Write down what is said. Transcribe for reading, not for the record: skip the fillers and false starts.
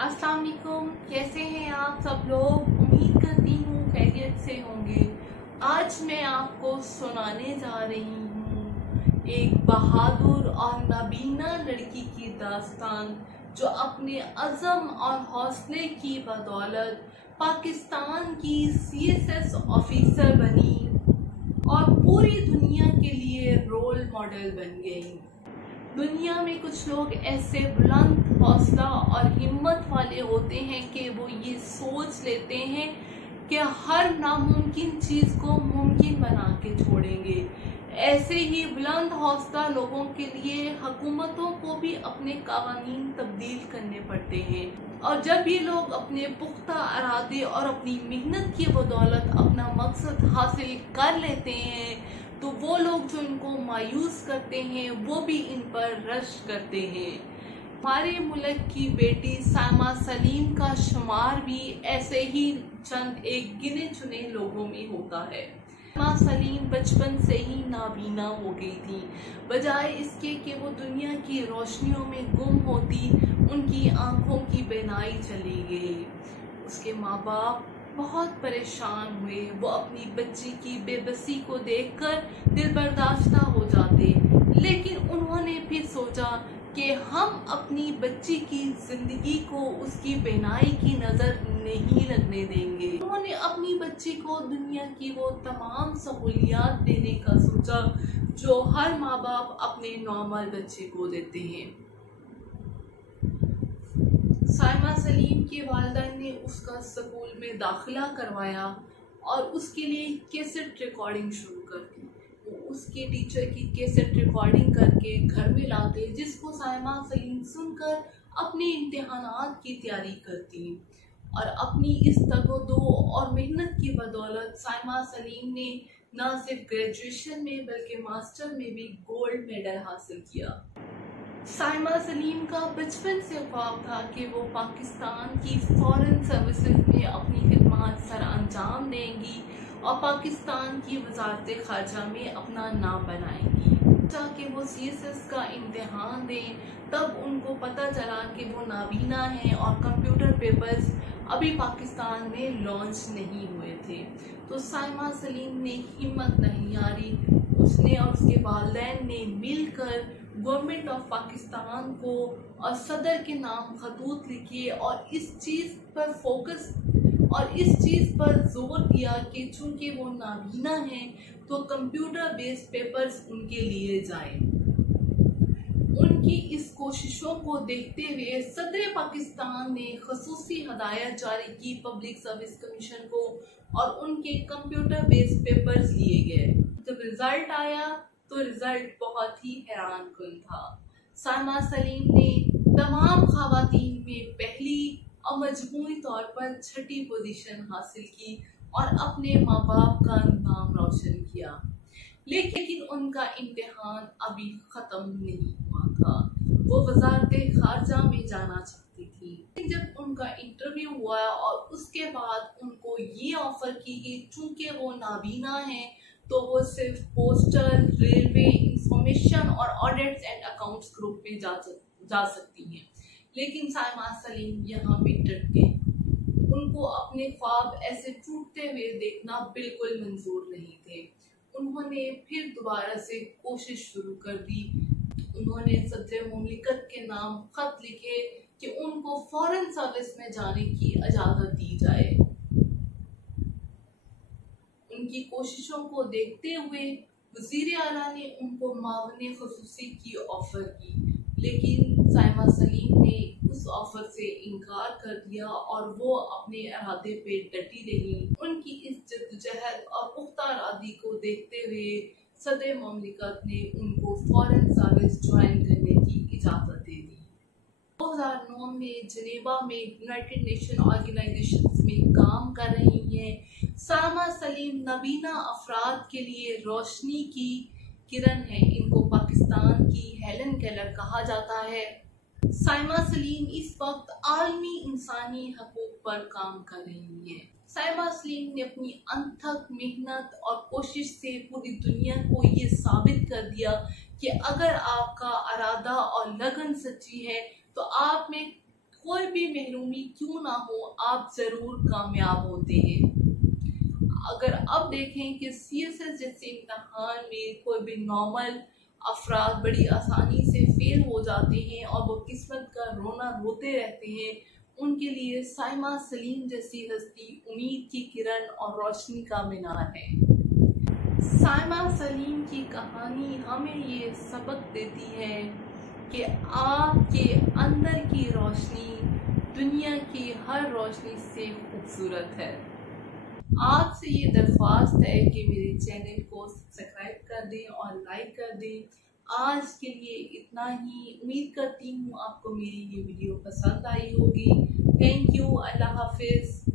अस्सलाम वालेकुम, कैसे हैं आप सब लोग। उम्मीद करती हूँ खैरियत से होंगे। आज मैं आपको सुनाने जा रही हूँ एक बहादुर और नाबीना लड़की की दास्तान जो अपने अज़म और हौसले की बदौलत पाकिस्तान की CSS ऑफिसर बनी और पूरी दुनिया के लिए रोल मॉडल बन गई। दुनिया में कुछ लोग ऐसे बुलंद हौसला और हिम्मत वाले होते हैं कि वो ये सोच लेते हैं कि हर नामुमकिन चीज़ को मुमकिन बना के छोड़ेंगे। ऐसे ही बुलंद हौसला लोगों के लिए हुकूमतों को भी अपने कानून तब्दील करने पड़ते हैं, और जब ये लोग अपने पुख्ता इरादे और अपनी मेहनत की बदौलत अपना मकसद हासिल कर लेते हैं तो वो लोग जो इनको मायूस करते हैं वो भी इन पर रश करते हैं। हमारे मुल्क की बेटी सायमा सलीम का शुमार भी ऐसे ही चंद एक गिने चुने लोगों में होता है। सायमा सलीम बचपन से ही नाबीना हो गई थी। बजाय इसके कि वो दुनिया की रोशनियों में गुम होती, उनकी आंखों की बीनाई चली गई। उसके माँ बाप बहुत परेशान हुए। वो अपनी बच्ची की बेबसी को देखकर दिल बर्दाश्ता हो जाते, लेकिन उन्होंने फिर सोचा कि हम अपनी बच्ची की जिंदगी को उसकी बेनाई की नजर नहीं लगने देंगे। उन्होंने अपनी बच्ची को दुनिया की वो तमाम सहूलियात देने का सोचा जो हर माँ बाप अपने नॉर्मल बच्चे को देते हैं। सायमा सलीम के वालिदैन ने उसका स्कूल में दाखिला करवाया और उसके लिए कैसेट रिकॉर्डिंग शुरू कर दी। वो उसके टीचर की कैसेट रिकॉर्डिंग करके घर में लाते, जिसको सायमा सलीम सुनकर अपने इम्तिहानात की तैयारी करती। और अपनी इस तगदो और मेहनत की बदौलत सायमा सलीम ने न सिर्फ ग्रेजुएशन में बल्कि मास्टर में भी गोल्ड मेडल हासिल किया। सायमा सलीम का बचपन से ख्वाब था कि वो पाकिस्तान की फॉरेन सर्विसेज में अपनी खिदमत सर अंजाम देंगी और पाकिस्तान की वजारत खारजा में अपना नाम बनाएंगी। ताकि वो CSS का इम्तिहान दें, तब उनको पता चला कि वो नाबीना हैं और कंप्यूटर पेपर्स अभी पाकिस्तान में लॉन्च नहीं हुए थे। तो सायमा सलीम ने हिम्मत नहीं हारी। उसने और उसके वालिदैन ने मिलकर गवर्नमेंट ऑफ पाकिस्तान को और सदर के नाम खतूत लिखे और इस चीज़ पर फोकस और इस चीज़ पर जोर दिया कि चूंकि वो नाबीना हैं तो कंप्यूटर बेस्ड पेपर्स उनके लिए जाएं। उनकी इस कोशिशों को देखते हुए सदर पाकिस्तान ने खसूसी हदायत जारी की पब्लिक सर्विस कमीशन को और उनके कंप्यूटर बेस्ड पेपर्स लिए गए। जब रिजल्ट आया तो रिजल्ट बहुत ही हैरान कुन था। सायमा सलीम ने तमाम खवातीन में पहली और मजमूई तौर पर 6ठी पोजीशन हासिल की और अपने माँ बाप का नाम रोशन किया। लेकिन उनका इम्तिहान अभी ख़त्म नहीं हुआ था। वो वजारत खारजा में जाना चाहती थी। जब उनका इंटरव्यू हुआ और उसके बाद उनको ये ऑफर की कि चूंकि वो नाबीना हैं तो वो सिर्फ पोस्टल, रेलवे, इंफॉर्मेशन और ऑडिट्स एंड अकाउंट्स ग्रुप में जा सकती हैं। लेकिन सायमा सलीम यहाँ भी डट गई। उनको अपने ख्वाब ऐसे टूटते हुए देखना बिल्कुल मंजूर नहीं थे। उन्होंने फिर दोबारा से कोशिश शुरू कर दी। उन्होंने सदर मुमलिकत के नाम खत लिखे कि उनको फॉरेन सर्विस में जाने की इजाज़त दी जाए। उनकी कोशिशों को देखते हुए वज़ीर आला ने उनको मावने ख़ुसूसी की ऑफ़र की, लेकिन सायमा सलीम ने उस ऑफ़र से इनकार कर दिया और वो अपने इरादे पे डटी रही। उनकी इस जद्दोजहद और पुख्ता इरादे को देखते हुए सदर मुमलिकत ने उनको फॉरेन सर्विस ज्वाइन करने की इजाज़त दे दी। 2009 में जनेवा में यूनाइटेड नेशन ऑर्गेनाइजेशन में काम कर रही हैं। सायमा सलीम नबीना अफराद के लिए रोशनी की किरण है। इनको पाकिस्तान की हेलन केलर कहा जाता है। सायमा सलीम इस वक्त आलमी इंसानी हकूक पर काम कर रही है। सायमा सलीम ने अपनी अनथक मेहनत और कोशिश से पूरी दुनिया को ये साबित कर दिया कि अगर आपका इरादा और लगन सच्ची है तो आप में कोई भी महरूमी क्यों ना हो, आप ज़रूर कामयाब होते हैं। अगर अब देखें कि CSS जैसे इम्तहान में कोई भी नॉर्मल अफराद बड़ी आसानी से फेल हो जाते हैं और वो किस्मत का रोना रोते रहते हैं, उनके लिए साइमा सलीम जैसी हस्ती उम्मीद की किरण और रोशनी का मीनार है। साइमा सलीम की कहानी हमें ये सबक देती है कि आपके अंदर की रोशनी दुनिया की हर रोशनी से खूबसूरत है। आपसे ये दरख्वास्त है कि मेरे चैनल को सब्सक्राइब कर दें और लाइक कर दें। आज के लिए इतना ही। उम्मीद करती हूँ आपको मेरी ये वीडियो पसंद आई होगी। Thank you. अल्लाह हाफिज़।